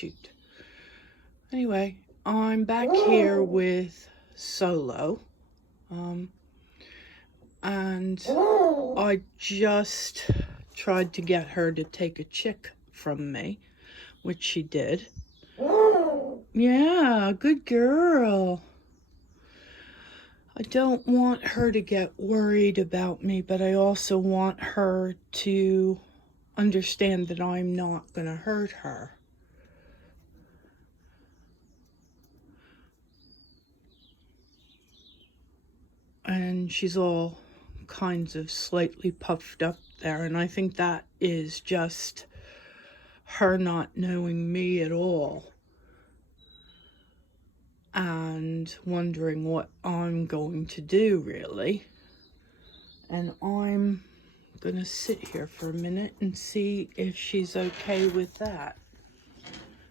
shoot. Anyway, I'm back here with Solo. And I just tried to get her to take a chick from me, which she did. Yeah, good girl. I don't want her to get worried about me, but I also want her to understand that I'm not going to hurt her. And she's all kinds of slightly puffed up there, and I think that is just her not knowing me at all and wondering what I'm going to do, really. And I'm gonna sit here for a minute and see if she's okay with that.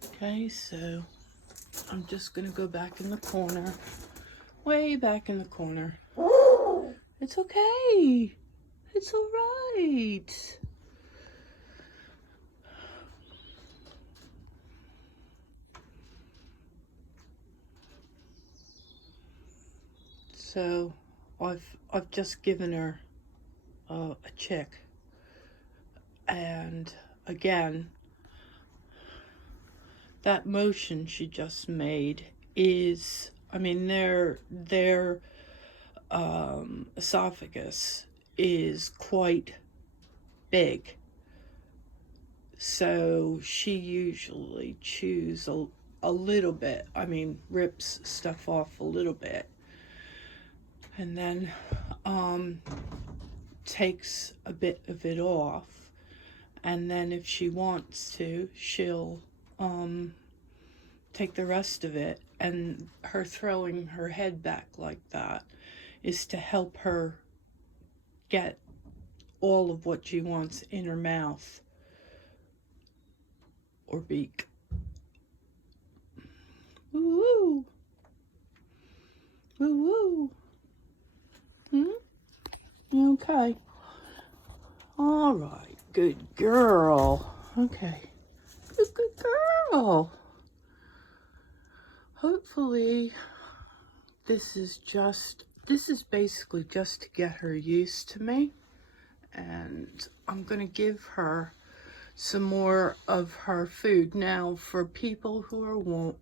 Okay, so I'm just gonna go back in the corner, way back in the corner. It's okay. It's all right. So I've just given her a chick, and again, that motion she just made is, I mean, their esophagus is quite big, so she usually chews a little bit, I mean, rips stuff off a little bit, and then takes a bit of it off, and then if she wants to, she'll take the rest of it. And her throwing her head back like that is to help her get all of what she wants in her mouth or beak. Woo woo. Woo woo. Okay. All right. Good girl. Okay. Good girl. Hopefully this is basically just to get her used to me, and I'm gonna give her some more of her food. Now, for people who are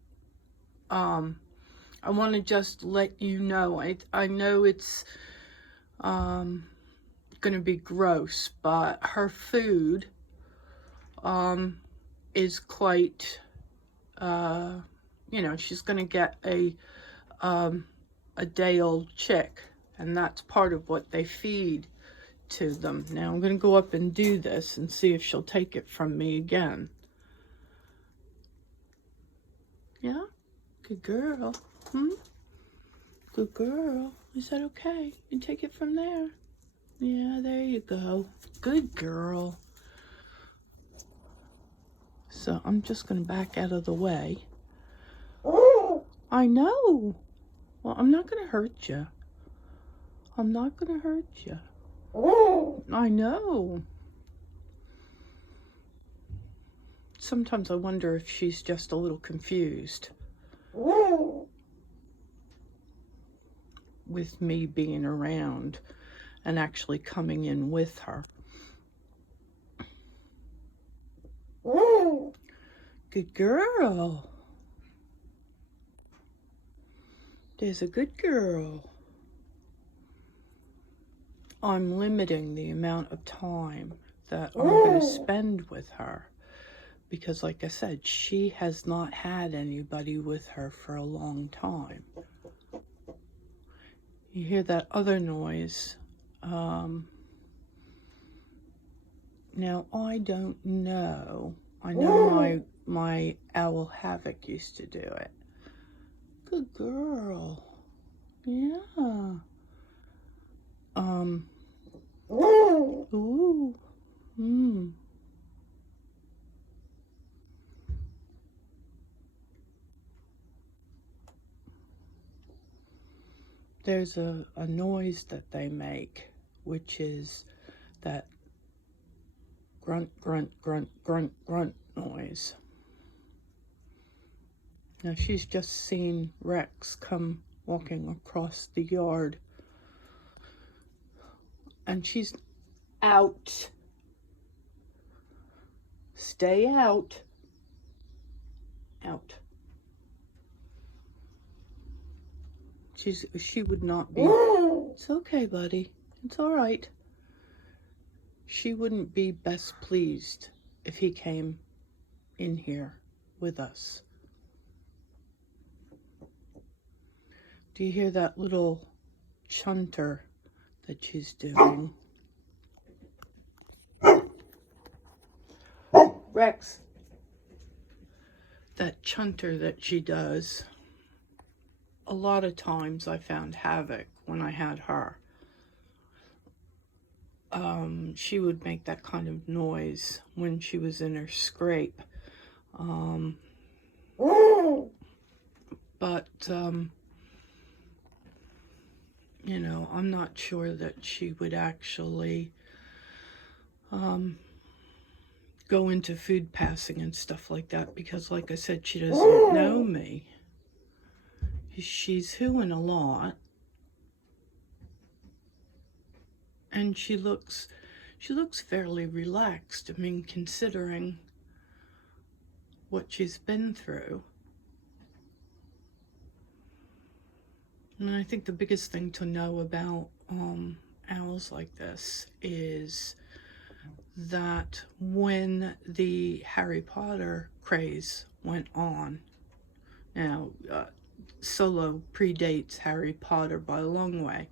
I want to just let you know, I know it's gonna be gross, but her food is quite she's gonna get a day-old chick, and that's part of what they feed to them. Now I'm going to go up and do this and see if she'll take it from me again. Yeah? Good girl. Good girl. Is that okay? You take it from there. Yeah, there you go. Good girl. So I'm just going to back out of the way. I know. Well, I'm not going to hurt you. I'm not going to hurt you. I know. Sometimes I wonder if she's just a little confused with me being around and actually coming in with her. Good girl. There's a good girl. I'm limiting the amount of time that I'm going to spend with her because, like I said, she has not had anybody with her for a long time. You hear that other noise. Now, I don't know. I know my owl Havoc used to do it. Good girl. Yeah. Ooh. There's a noise that they make, which is that grunt, grunt, grunt, grunt, grunt noise. Now she's just seen Rex come walking across the yard. And she's out. Stay out. Out. She would not be. It's okay, buddy. It's all right. She wouldn't be best pleased if he came in here with us. Do you hear that little chunter that she's doing? Rex. That chunter that she does, a lot of times I found havoc when I had her. She would make that kind of noise when she was in her scrape. But you know, I'm not sure that she would actually go into food passing and stuff like that, because like I said, she doesn't know me. She's hooing a lot, and she looks fairly relaxed. I mean, considering what she's been through. And I think the biggest thing to know about owls like this is that when the Harry Potter craze went on, now Solo predates Harry Potter by a long way,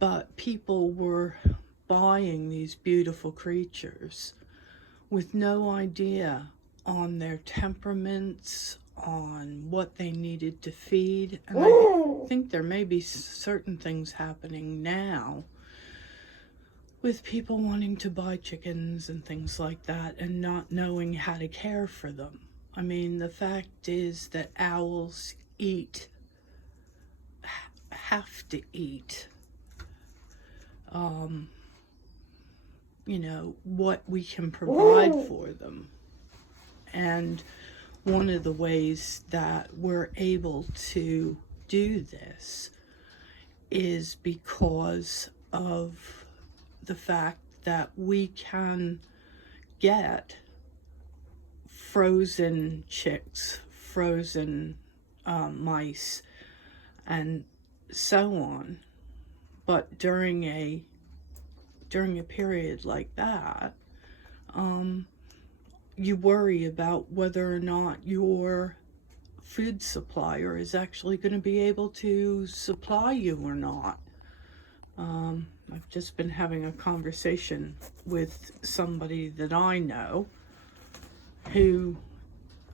but people were buying these beautiful creatures with no idea on their temperaments, on what they needed to feed. And I think there may be certain things happening now with people wanting to buy chickens and things like that and not knowing how to care for them. I mean, the fact is that owls have to eat, you know, what we can provide for them. And one of the ways that we're able to do this is because of the fact that we can get frozen chicks, frozen mice, and so on. But during a period like that, you worry about whether or not your food supplier is actually going to be able to supply you or not. I've just been having a conversation with somebody that I know who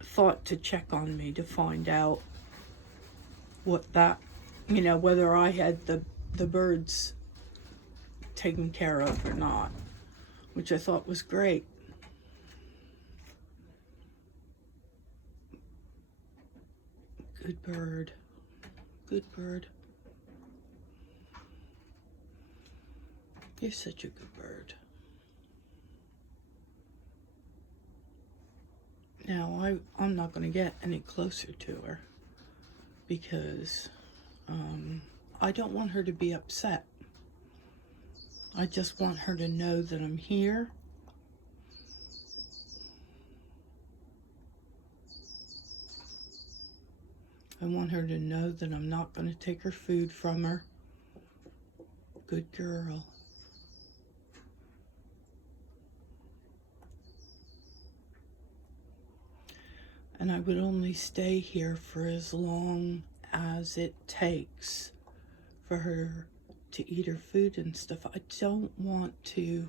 thought to check on me to find out what that, you know, whether I had the birds taken care of or not, which I thought was great. Good bird. Good bird. You're such a good bird. Now, I'm not going to get any closer to her because I don't want her to be upset. I just want her to know that I'm here. I want her to know that I'm not going to take her food from her. Good girl. And I would only stay here for as long as it takes for her to eat her food and stuff. I don't want to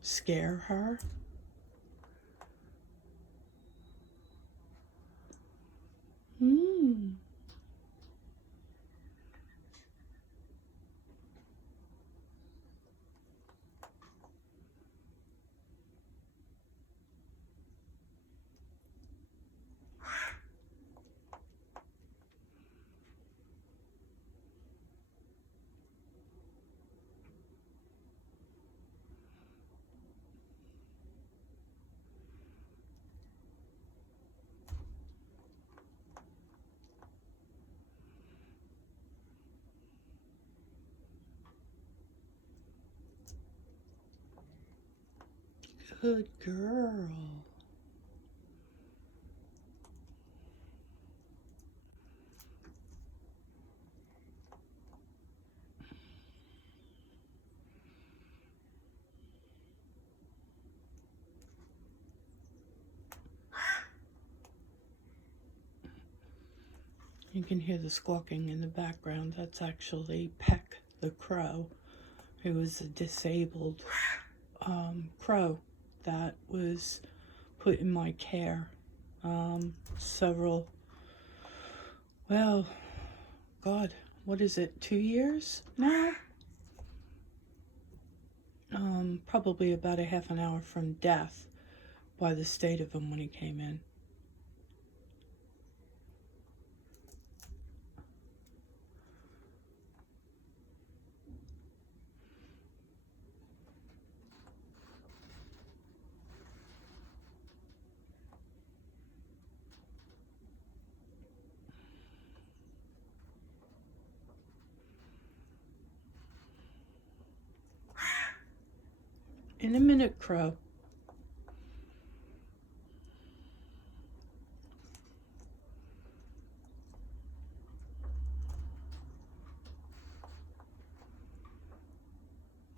scare her. Good girl. You can hear the squawking in the background. That's actually Peck the crow, who was a disabled crow that was put in my care well, God, what is it, 2 years now? Probably about a half an hour from death by the state of him when he came in. In a minute, Crow.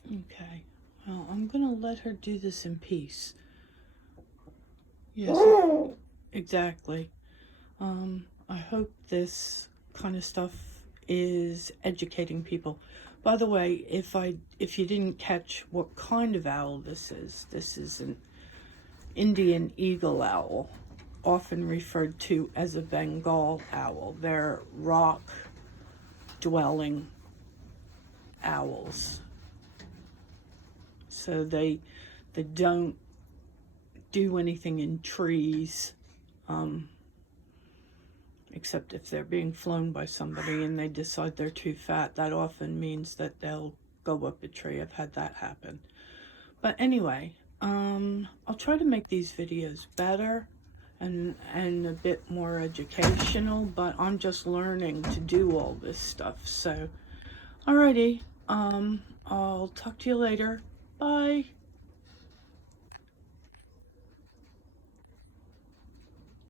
Okay, well, I'm gonna let her do this in peace. Yes, exactly. I hope this kind of stuff is educating people. By the way, if you didn't catch what kind of owl this is an Indian eagle owl, often referred to as a Bengal owl. They're rock-dwelling owls. So they don't do anything in trees, except if they're being flown by somebody and they decide they're too fat. That often means that they'll go up a tree. I've had that happen. But anyway, I'll try to make these videos better and a bit more educational, but I'm just learning to do all this stuff. So, alrighty, I'll talk to you later. Bye.